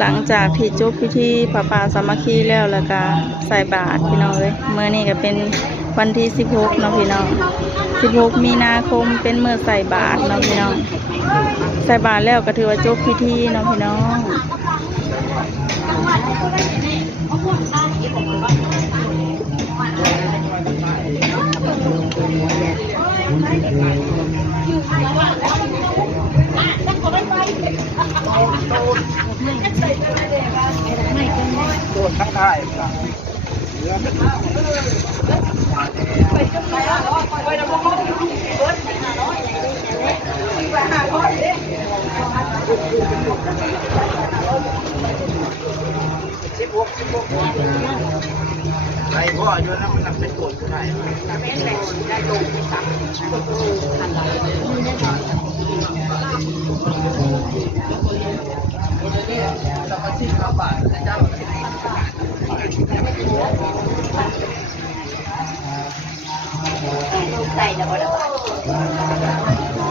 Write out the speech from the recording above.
หลังจากที่จบพิธีประปาสามัคคีแล้วก็ใส่บาตรพี่น้องเอ้ยมื้อนี้ก็เป็นวันที่16เนาะพี่น้อง16มีนาคมเป็นมื้อใส่บาตรเนาะพี่น้องใส่บาตรแล้วก็ถือว่าจบพิธีเนาะพี่น้องตัวทั้งได้ไอ้พ่ออยู่นั่นมันเป็นตัวผู้ชายใส่แล้วก็